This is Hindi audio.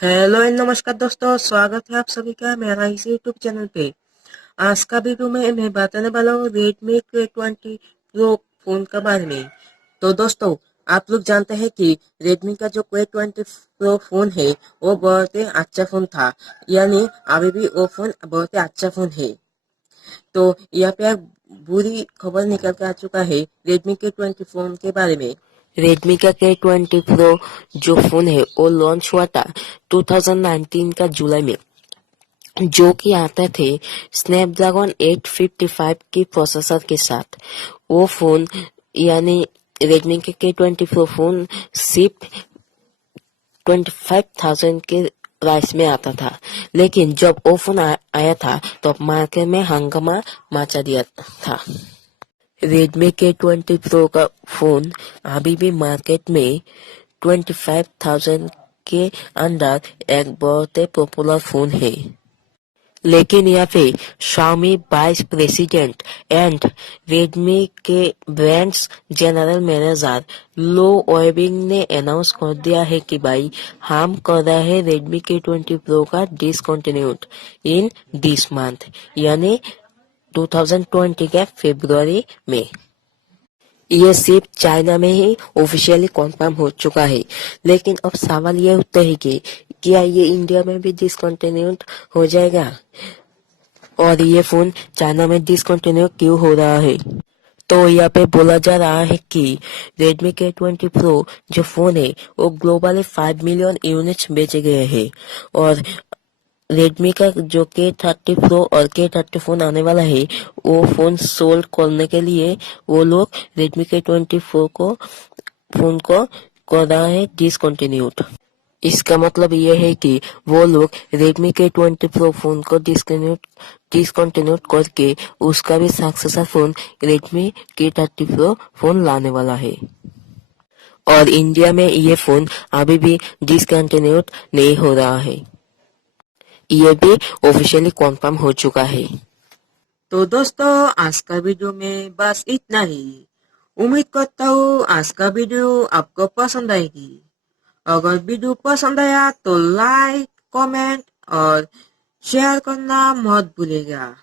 हेलो एंड नमस्कार दोस्तों, स्वागत है आप सभी का मेरा इस यूट्यूब चैनल पे। आज का वीडियो में मैं बताने वाला हूँ Redmi k20 Pro फोन के बारे में। तो दोस्तों, आप लोग जानते हैं कि Redmi का जो k20 Pro फोन है वो बहुत ही अच्छा फोन था, यानी अभी भी वो फोन बहुत ही अच्छा फोन है। तो यहाँ पे एक बुरी खबर निकल के आ चुका है Redmi k20 फोन के बारे में। रेडमी का k20 प्रो जो फोन है वो लॉन्च हुआ था 2019 का जुलाई में, जो कि आता थे स्नैपड्रैगन 855 की प्रोसेसर के साथ। वो फोन यानी रेडमी के k20 प्रो फोन सिर्फ 25,000 के प्राइस में आता था, लेकिन जब वो फोन आया था तो मार्केट में हंगामा मचा दिया था। रेडमी k20 प्रो का फोन अभी भी मार्केट में 25,000 के अंदर एक बहुत ही पॉपुलर फोन है। लेकिन यहाँ पे Xiaomi vice president and Redmi के ब्रांड्स जनरल मैनेजर लो वेबिंग ने अनाउंस कर दिया है कि भाई हम कर रहे हैं रेडमी k20 प्रो का डिसकंटिन्यूड इन दिस मंथ, यानी 2020 के फरवरी में। ये सिर्फ चाइना में ही ऑफिशियली कंफर्म हो चुका है, लेकिन अब सवाल ये उठता है कि क्या ये इंडिया में भी डिसकंटिन्यूड हो जाएगा, और ये फोन चाइना में डिसकंटिन्यू क्यों हो रहा है। तो यहाँ पे बोला जा रहा है कि Redmi k20 Pro जो फोन है वो ग्लोबली 5 मिलियन यूनिट्स बेचे गए हैं, और रेडमी का जो k30 प्रो और k30 फोन आने वाला है वो फोन सोल्ड करने के लिए वो लोग रेडमी k20 फोन को कर रहा है डिसकंटिन्यूड। इसका मतलब ये है कि वो लोग रेडमी k20 प्रो फोन को डिसकंटिन्यूड करके उसका भी successor phone Redmi k30 pro phone लाने वाला है। और इंडिया में ये फोन अभी भी डिसकंटिन्यूड नहीं हो रहा है, ये भी ऑफिशियली कंफर्म हो चुका है। तो दोस्तों, आज का वीडियो में बस इतना ही। उम्मीद करता हूँ आज का वीडियो आपको पसंद आएगी। अगर वीडियो पसंद आया तो लाइक, कमेंट और शेयर करना मत भूलिएगा।